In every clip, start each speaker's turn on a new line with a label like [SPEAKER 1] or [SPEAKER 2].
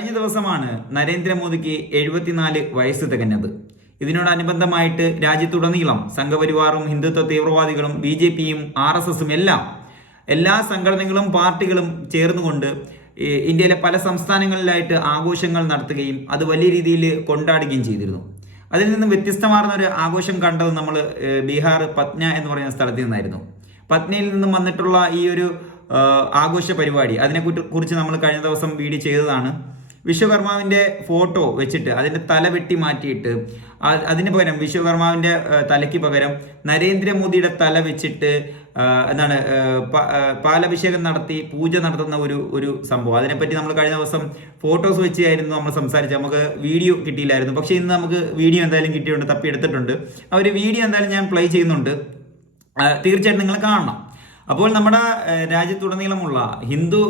[SPEAKER 1] കഴിഞ്ഞ ദിവസമാണ് നരേന്ദ്രമോദിക്ക് എഴുപത്തിനാല് വയസ്സ് തികഞ്ഞത് ഇതിനോടനുബന്ധമായിട്ട് രാജ്യത്തുടനീളം സംഘപരിവാറും ഹിന്ദുത്വ തീവ്രവാദികളും ബി ജെ പിയും ആർ എസ് എസും എല്ലാം എല്ലാ സംഘടനകളും പാർട്ടികളും ചേർന്നുകൊണ്ട് ഇന്ത്യയിലെ പല സംസ്ഥാനങ്ങളിലായിട്ട് ആഘോഷങ്ങൾ നടത്തുകയും അത് വലിയ രീതിയിൽ കൊണ്ടാടുകയും ചെയ്തിരുന്നു അതിൽ നിന്നും വ്യത്യസ്തമാർന്ന ഒരു ആഘോഷം കണ്ടത് നമ്മൾ ബീഹാർ പത്ന എന്ന് പറയുന്ന സ്ഥലത്ത് നിന്നായിരുന്നു പത്നയിൽ നിന്നും വന്നിട്ടുള്ള ഈ ഒരു ആഘോഷ പരിപാടി അതിനെ കുറിച്ച് നമ്മൾ കഴിഞ്ഞ ദിവസം വീഡിയോ ചെയ്തതാണ് വിശ്വകർമാവിന്റെ ഫോട്ടോ വെച്ചിട്ട് അതിന്റെ തല വെട്ടി മാറ്റിയിട്ട് അതിന് പകരം വിശ്വകർമാവിന്റെ തലയ്ക്ക് പകരം നരേന്ദ്രമോദിയുടെ തല വെച്ചിട്ട് എന്താണ് പാലഭിഷേകം നടത്തി പൂജ നടത്തുന്ന ഒരു ഒരു സംഭവം അതിനെപ്പറ്റി നമ്മൾ കഴിഞ്ഞ ദിവസം ഫോട്ടോസ് വെച്ച് ആയിരുന്നു നമ്മൾ സംസാരിച്ചത് നമുക്ക് വീഡിയോ കിട്ടിയില്ലായിരുന്നു പക്ഷേ ഇന്ന് നമുക്ക് വീഡിയോ എന്തായാലും കിട്ടിയിട്ടുണ്ട് എടുത്തിട്ടുണ്ട് ആ ഒരു വീഡിയോ എന്തായാലും ഞാൻ പ്ലേ ചെയ്യുന്നുണ്ട് തീർച്ചയായിട്ടും നിങ്ങൾ കാണണം അപ്പോൾ നമ്മുടെ രാജ്യത്തുടനീളമുള്ള ഹിന്ദു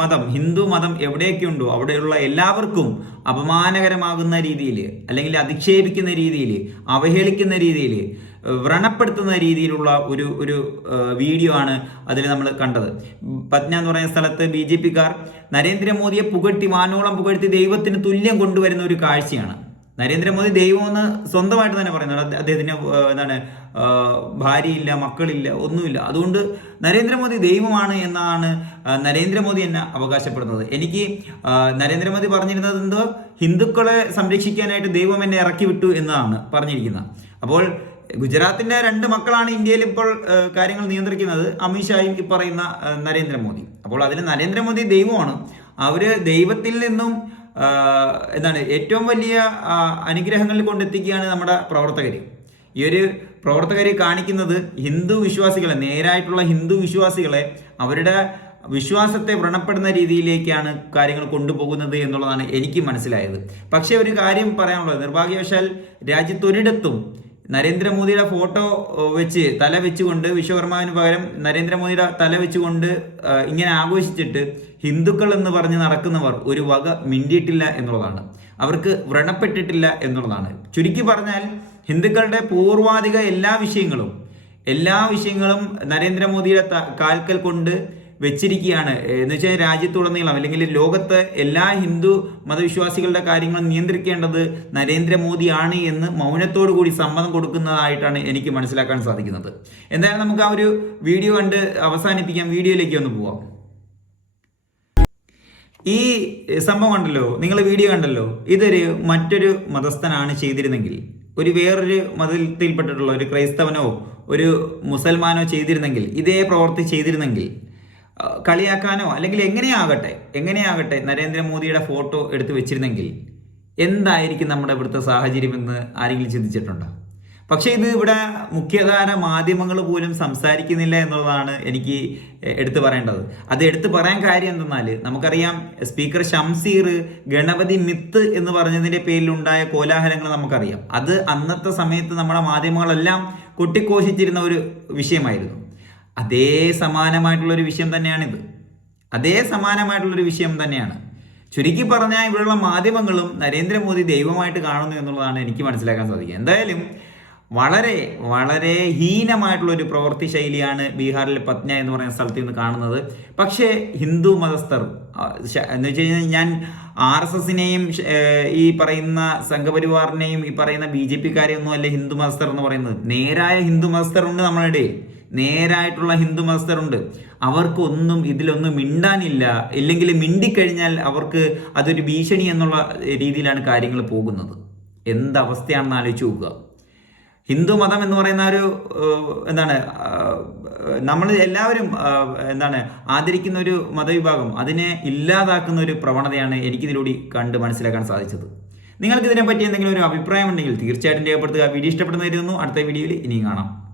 [SPEAKER 1] മതം ഹിന്ദു മതം എവിടെയൊക്കെയുണ്ടോ അവിടെയുള്ള എല്ലാവർക്കും അപമാനകരമാകുന്ന രീതിയിൽ അല്ലെങ്കിൽ അധിക്ഷേപിക്കുന്ന രീതിയിൽ അവഹേളിക്കുന്ന രീതിയിൽ വ്രണപ്പെടുത്തുന്ന രീതിയിലുള്ള ഒരു ഒരു വീഡിയോ ആണ് അതിൽ നമ്മൾ കണ്ടത് പത്ന എന്ന് പറയുന്ന സ്ഥലത്ത് ബി ജെ പിക്കാർ നരേന്ദ്രമോദിയെ പുകഴ്ത്തി വാനോളം പുകഴ്ത്തി ദൈവത്തിന് തുല്യം കൊണ്ടുവരുന്ന ഒരു കാഴ്ചയാണ് നരേന്ദ്രമോദി ദൈവമെന്ന് സ്വന്തമായിട്ട് തന്നെ പറയുന്നത് അദ്ദേഹത്തിന് എന്താണ് ഭാര്യയില്ല മക്കളില്ല ഒന്നുമില്ല അതുകൊണ്ട് നരേന്ദ്രമോദി ദൈവമാണ് എന്നാണ് നരേന്ദ്രമോദി എന്നെ അവകാശപ്പെടുന്നത് എനിക്ക് നരേന്ദ്രമോദി പറഞ്ഞിരുന്നത് എന്തോ ഹിന്ദുക്കളെ സംരക്ഷിക്കാനായിട്ട് ദൈവം എന്നെ ഇറക്കി വിട്ടു എന്നതാണ് പറഞ്ഞിരിക്കുന്നത് അപ്പോൾ ഗുജറാത്തിന്റെ രണ്ട് മക്കളാണ് ഇന്ത്യയിൽ ഇപ്പോൾ കാര്യങ്ങൾ നിയന്ത്രിക്കുന്നത് അമിത്ഷായും ഈ പറയുന്ന നരേന്ദ്രമോദി അപ്പോൾ അതിൽ നരേന്ദ്രമോദി ദൈവമാണ് അവര് ദൈവത്തിൽ നിന്നും എന്താണ് ഏറ്റവും വലിയ അനുഗ്രഹങ്ങളിൽ കൊണ്ടെത്തിക്കുകയാണ് നമ്മുടെ പ്രവർത്തകർ ഈ ഒരു പ്രവർത്തകർ കാണിക്കുന്നത് ഹിന്ദു വിശ്വാസികളെ നേരായിട്ടുള്ള ഹിന്ദു വിശ്വാസികളെ അവരുടെ വിശ്വാസത്തെ വ്രണപ്പെടുന്ന രീതിയിലേക്കാണ് കാര്യങ്ങൾ കൊണ്ടുപോകുന്നത് എന്നുള്ളതാണ് എനിക്ക് മനസ്സിലായത് പക്ഷേ ഒരു കാര്യം പറയാനുള്ളത് നിർഭാഗ്യവശാൽ രാജ്യത്തൊരിടത്തും നരേന്ദ്രമോദിയുടെ ഫോട്ടോ വെച്ച് തല വെച്ചുകൊണ്ട് വിശ്വകർമാവിന് പകരം നരേന്ദ്രമോദിയുടെ തല വെച്ചുകൊണ്ട് ഇങ്ങനെ ആഘോഷിച്ചിട്ട് ഹിന്ദുക്കൾ എന്ന് പറഞ്ഞ് നടക്കുന്നവർ ഒരു വക മിണ്ടിയിട്ടില്ല എന്നുള്ളതാണ് അവർക്ക് വ്രണപ്പെട്ടിട്ടില്ല എന്നുള്ളതാണ് ചുരുക്കി പറഞ്ഞാൽ ഹിന്ദുക്കളുടെ പൂർവാധിക എല്ലാ വിഷയങ്ങളും എല്ലാ വിഷയങ്ങളും നരേന്ദ്രമോദിയുടെ കാൽക്കൽ കൊണ്ട് വെച്ചിരിക്കുകയാണ് എന്ന് വെച്ചാൽ രാജ്യത്തുടനീളം അല്ലെങ്കിൽ ലോകത്ത് എല്ലാ ഹിന്ദു മതവിശ്വാസികളുടെ കാര്യങ്ങളും നിയന്ത്രിക്കേണ്ടത് നരേന്ദ്രമോദിയാണ് എന്ന് മൗനത്തോടു കൂടി സമ്മതം കൊടുക്കുന്നതായിട്ടാണ് എനിക്ക് മനസ്സിലാക്കാൻ സാധിക്കുന്നത് എന്തായാലും നമുക്ക് ആ ഒരു വീഡിയോ കണ്ട് അവസാനിപ്പിക്കാം വീഡിയോയിലേക്ക് ഒന്ന് പോവാം ഈ സംഭവം കണ്ടല്ലോ നിങ്ങൾ വീഡിയോ കണ്ടല്ലോ ഇതൊരു മറ്റൊരു മതസ്ഥനാണ് ചെയ്തിരുന്നെങ്കിൽ ഒരു വേറൊരു മതത്തിൽപ്പെട്ടിട്ടുള്ള ഒരു ക്രൈസ്തവനോ ഒരു മുസൽമാനോ ചെയ്തിരുന്നെങ്കിൽ ഇതേ പ്രവർത്തി ചെയ്തിരുന്നെങ്കിൽ കളിയാക്കാനോ അല്ലെങ്കിൽ എങ്ങനെയാകട്ടെ എങ്ങനെയാകട്ടെ നരേന്ദ്രമോദിയുടെ ഫോട്ടോ എടുത്തു വെച്ചിരുന്നെങ്കിൽ എന്തായിരിക്കും നമ്മുടെ ഇവിടുത്തെ സാഹചര്യമെന്ന് ആരെങ്കിലും ചിന്തിച്ചിട്ടുണ്ടോ പക്ഷേ ഇത് ഇവിടെ മുഖ്യധാര മാധ്യമങ്ങൾ പോലും സംസാരിക്കുന്നില്ല എന്നുള്ളതാണ് എനിക്ക് എടുത്തു പറയേണ്ടത് അത് എടുത്തു പറയാൻ കാര്യം എന്തെന്നാൽ നമുക്കറിയാം സ്പീക്കർ ഷംസീർ ഗണപതി മിത്ത് എന്ന് പറഞ്ഞതിൻ്റെ പേരിലുണ്ടായ കോലാഹലങ്ങൾ നമുക്കറിയാം അത് അന്നത്തെ സമയത്ത് നമ്മുടെ മാധ്യമങ്ങളെല്ലാം കൊട്ടിക്കോശിച്ചിരുന്ന ഒരു വിഷയമായിരുന്നു അതേ സമാനമായിട്ടുള്ള ഒരു വിഷയം തന്നെയാണിത് അതേ സമാനമായിട്ടുള്ള ഒരു വിഷയം തന്നെയാണ് ചുരുക്കി പറഞ്ഞാൽ ഇവിടെയുള്ള മാധ്യമങ്ങളും നരേന്ദ്രമോദി ദൈവമായിട്ട് കാണുന്നു എന്നുള്ളതാണ് എനിക്ക് മനസ്സിലാക്കാൻ സാധിക്കുക എന്തായാലും വളരെ വളരെ ഹീനമായിട്ടുള്ള ഒരു പ്രവൃത്തി ശൈലിയാണ് ബീഹാറിലെ പത്ന എന്ന് പറയുന്ന സ്ഥലത്ത് നിന്ന് കാണുന്നത് പക്ഷേ ഹിന്ദു മതസ്ഥർ എന്ന് വെച്ച് കഴിഞ്ഞാൽ ഞാൻ ആർ എസ് എസിനെയും ഈ പറയുന്ന സംഘപരിവാറിനെയും ഈ പറയുന്ന ബി ജെ പിക്കാരെയൊന്നും അല്ല ഹിന്ദു മതസ്ഥർ എന്ന് പറയുന്നത് നേരായ ഹിന്ദു മതസ്ഥർ ഉണ്ട് നമ്മളുടെ നേരായിട്ടുള്ള ഹിന്ദു മതസ്ഥരുണ്ട് അവർക്കൊന്നും ഇതിലൊന്നും മിണ്ടാനില്ല ഇല്ലെങ്കിൽ മിണ്ടിക്കഴിഞ്ഞാൽ അവർക്ക് അതൊരു ഭീഷണി എന്നുള്ള രീതിയിലാണ് കാര്യങ്ങൾ പോകുന്നത് എന്തവസ്ഥയാണെന്ന് ആലോചിച്ച് നോക്കുക ഹിന്ദു മതം എന്ന് പറയുന്ന ഒരു എന്താണ് നമ്മൾ എല്ലാവരും എന്താണ് ആദരിക്കുന്ന ഒരു മതവിഭാഗം അതിനെ ഇല്ലാതാക്കുന്ന ഒരു പ്രവണതയാണ് എനിക്കിതിലൂടെ കണ്ട് മനസ്സിലാക്കാൻ സാധിച്ചത് നിങ്ങൾക്ക് ഇതിനെപ്പറ്റി എന്തെങ്കിലും ഒരു അഭിപ്രായം ഉണ്ടെങ്കിൽ തീർച്ചയായിട്ടും രേഖപ്പെടുത്തുക വീഡിയോ ഇഷ്ടപ്പെടുന്നതായിരുന്നു അടുത്ത വീഡിയോയിൽ ഇനിയും കാണാം